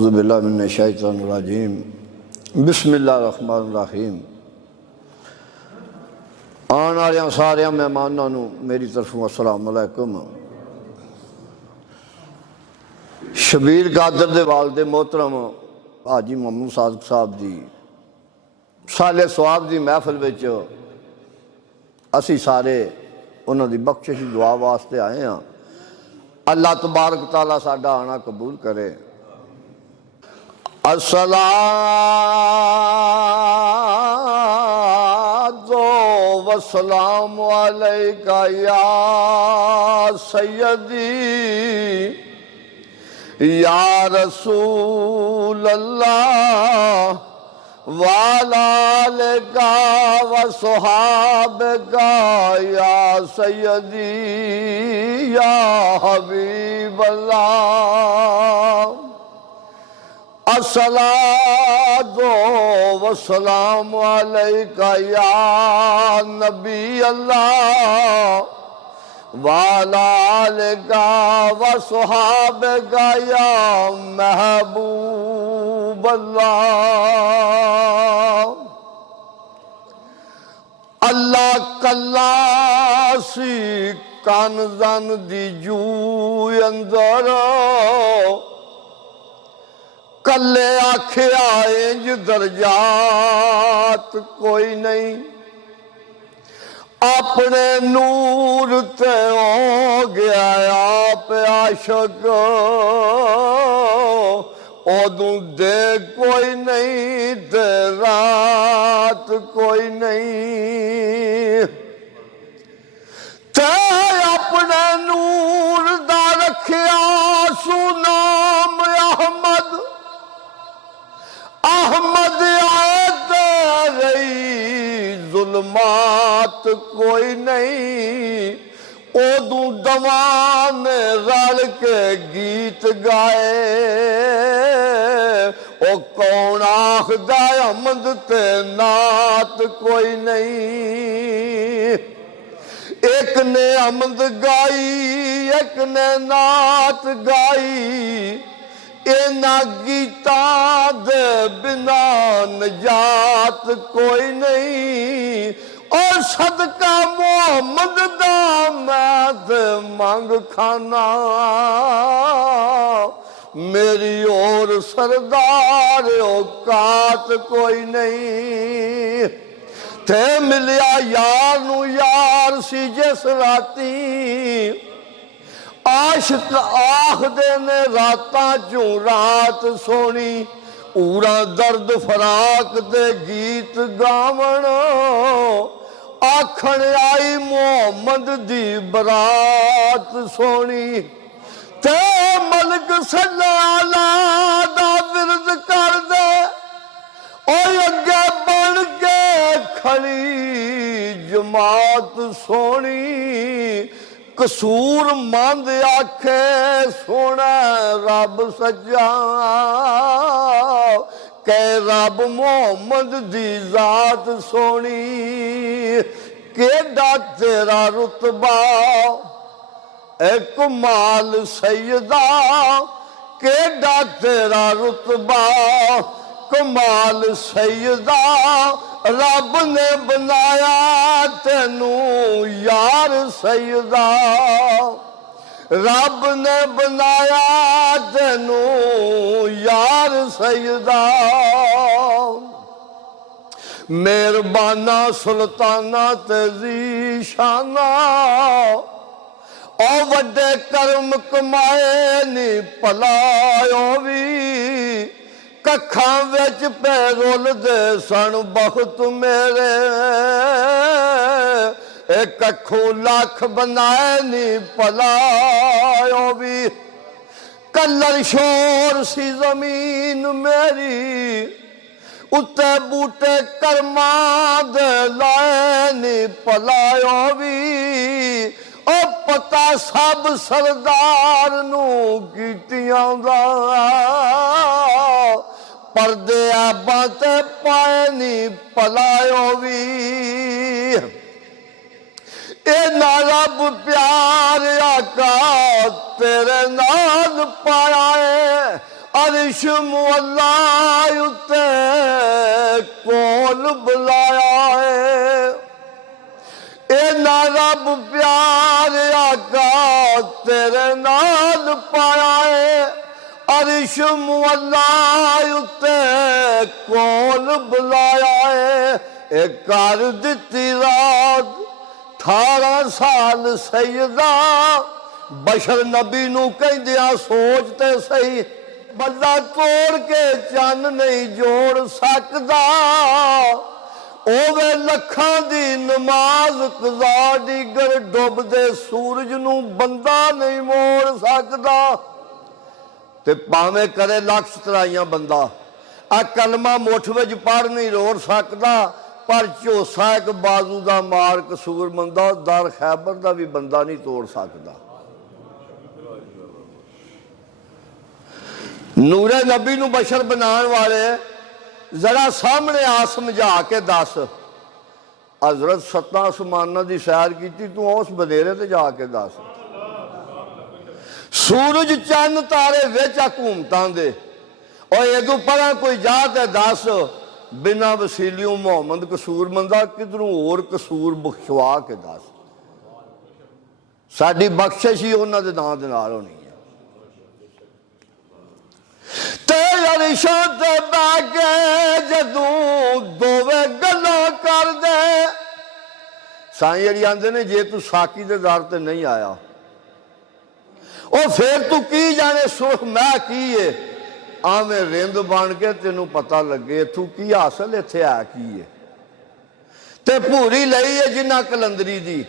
औज़ुबिल्लाहि मिनश्शैतानिर्रजीम बिस्मिल्लाहिर्रहमानिर्रहीम। आने वाले सारे मेहमानों को मेरी तरफों अस्सलाम अलैकुम। शबीर कादर दे वालिद मोहतरम हाजी मोहम्मद सादिक साहब जी साले सवाब की महफिल विच असी सारे उन्होंने बख्शिश दुआ वास्ते आए हाँ। अल्लाह तबारक तआला साडा आना कबूल करे। अस्सलातो वस्सलामु अलैका या सय्यदी या रसूल अल्लाह वाला आलिका व सहाबिका या सय्यदी या हबीब अल्लाह। अस्सलातो वस्सलामु अलैका या नबी अल्लाह वाला आलिका व सहाबिका या महबूब अल्लाह। अल्लाह कल्लासी कानजन दी जू अंदर कल्ले आखिया इंज दर्जात कोई नहीं। अपने नूर ते हो गया आप आशक ओदू दे कोई नहीं ते रात कोई नहीं। ते अपने नूर दा रखिया सुनाम अहमद अहमद आए रही जुल्मात कोई नहीं। ओदू दवान रल के गीत गाए ओ कौन आखदा अहमद ते नात कोई नहीं। एक ने अहमद गाई एक ने नात गाई इना गीता दे बिना नजात कोई नहीं। और सदका मोहम्मद दा मैं ते मंग खाना मेरी और सरदार औकात कोई नहीं। थे मिलिया यार नू यार सी जिस राती आशिक आखदे ने रातां चों रात सोनी ऊरा दर्द फराक दे गीत गावण आखण आई मोहम्मद दी बरात सोनी। ते मलक सल्ला दा विरद कर दे ओ अगे बन के खड़ी जमात सोनी। कसूर मंद आखे सोना रब सज्जा कै रब मोहम्मद दी जात सोनी। केडा तेरा रुतबा एक माल सैयदा केडा तेरा रुतबा कमाल सैयदा। रब ने बनाया तेनू यार सैयदा रब ने बनाया तेनू यार सैयदा। मेहरबाना सुल्ताना तेजी शाना ओ वड्डे कर्म कमाए नी भलायो भी कखा विच पै रुलदे सन बहुत मेरे एक कखों लख बनाए नी भलायो भी। कलर शोर सी जमीन मेरी उत्ते बूटे कर्मा दे लाए नी भलायो भी। ओ पता सब सरदार नू कीतियां दा पर्दे आबा ते पाए नी भलायो भी। ए ना रब प्यार आका तेरे नाल पाया है अरिश मुअल्ला उत्ते कोल बुलाया है, इन्ना रब प्यार आका तेरे नाल पाया है। अरिश मुअल्ला उत्ते कोल बुलाया है, एक कर दिती रात 18 साल सैयदा बशर नबी नू कहंदियां सोचते सही, बंदा तोड़ के चन नहीं जोड़ सकदा, ओवे लखां दी नमाज कज़ा डीगर डुबदे सूरज नू बंदा नहीं मोड़ सकदा। ते भावें करे लख तराइयां बंदा आ कलमा मुठ विच पढ़ नहीं रोड़ सकदा, पर झोसा एक बाजू का मार कसूर बंदा दर खैबर का भी बंदा नहीं तोड़ सकता। नूरे नबी नू बशर बनाने वाले जरा सामने आ समझा के दस, हजरत 7 आसमानां की सैर की तू उस बनेरे ते जाके दस, सूरज चंद तारे विच हुकूमतां दे, और इदों परा कोई जा ते दस बिना वसीलियों मोहम्मद कसूर मंदा किधरों होर कसूर बख्शवा के दस, साडी बख्शिश ही उन्हां दे नाम दे नाल होनी है। ते अरिशां ते बैठ के जदों दोवे गल्लां कर दे, साईं अली आंदे ने जे तू साकी दे दर ते नहीं आया ओ फिर तू की जाने सुख मैं की है, आवें रिंद बन के तेनू पता लगे तू की हासिल इत्थे है की है। ते भूरी लई है जिन्ना कलंदरी दी,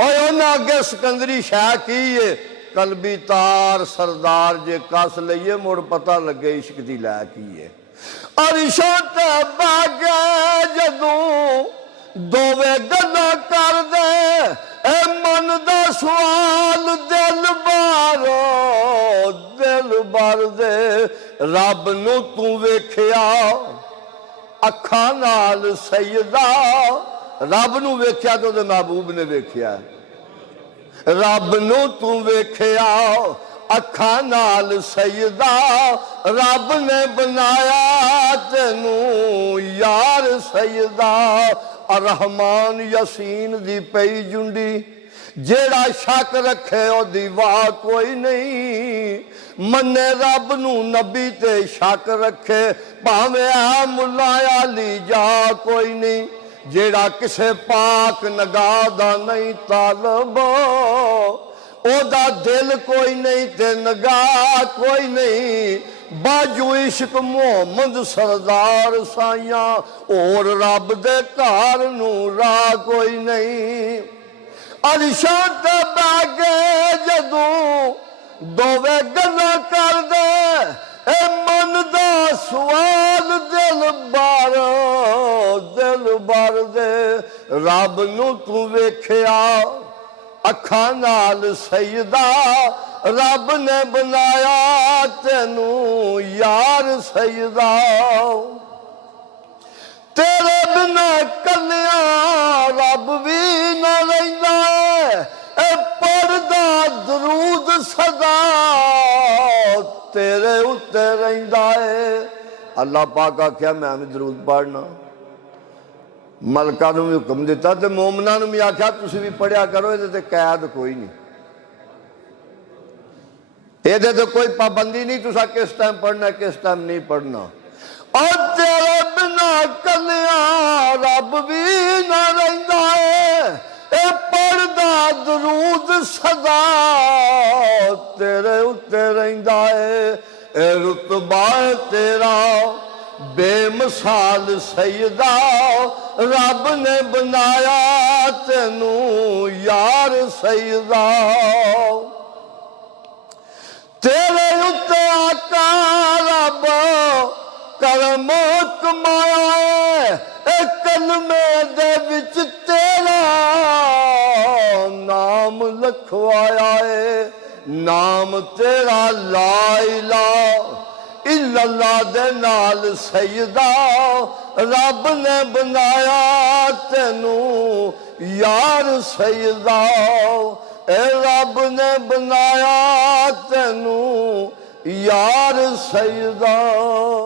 और उन्हां अगे सिकंदरी शह की है, कलबी तार सरदार जे कस लईए मुड़ पता लगे इश्क दी लै की है। अरिशां ते बागे जदों दोवे गल्लां कर दे, ए मन दा सवाल दिल बार दे, रब नू तू वेखिया अखां नाल सैयदा, रब नू वेखिया तो उहदे महबूब ने वेखिया, रब नू तू वेखिया अखां नाल सैयदा, रब ने बनाया तेनू यार सैयदा। रहमान यासीन दी पई जुंडी, जेड़ा शक रखे ओदी वाह कोई नहीं, मन्ने रब नू नबी ते शक रखे भावें आ मुल्ला अली जा कोई नहीं, जेड़ा किसे पाक नगाह दा नहीं तालब, ओदा दिल कोई नहीं ते नगाह कोई नहीं, बाजू इश्क मोहम्मद सरदार साइया, और रब दे घर नू राह कोई नहीं। अरिशां ते बैगे जदों दोवे गल्लां कर दे, ए मन दा सवाल दिल बार दे, रब नू तू वेखिया अखां नाल सैयदा, रब ने बनाया तेनू यार सैयदा। तेरे बिना कलिया रब भी न रहिंदा है, ए पढ़दा दरूद सदा तेरे उत्ते रहिंदा है। अल्लाह पाक आख्या मैं भी दरूद पढ़ना, मलका नूं भी हुक्म दिता ते मोमना नूं भी आख्या तुसीं भी पढ़िया करो, इहदे ते कैद कोई नहीं, इहदे ते कोई पाबंदी नहीं तुसा किस टाइम पढ़ना किस टाइम नहीं पढ़ना। और तेरे बिना कलिया रब भी ना रहिंदा है, ए पढ़दा दरूद सदा तेरे उत्ते रहिंदा है। ए रुतबा तेरा बेमिसाल सैयदा, रब ने बनाया तेनू यार सैयदा। तेरे उत्ते आका रब करम कमाया है, ए कलमे दे विच तेरा नाम लिखवाया है, नाम तेरा ला इलाहा इल्लल्लाह दे नाल सैयदा, रब ने बनाया तेनू यार सैयदा। ए रब ने बनाया तेनू यार कर सजदा।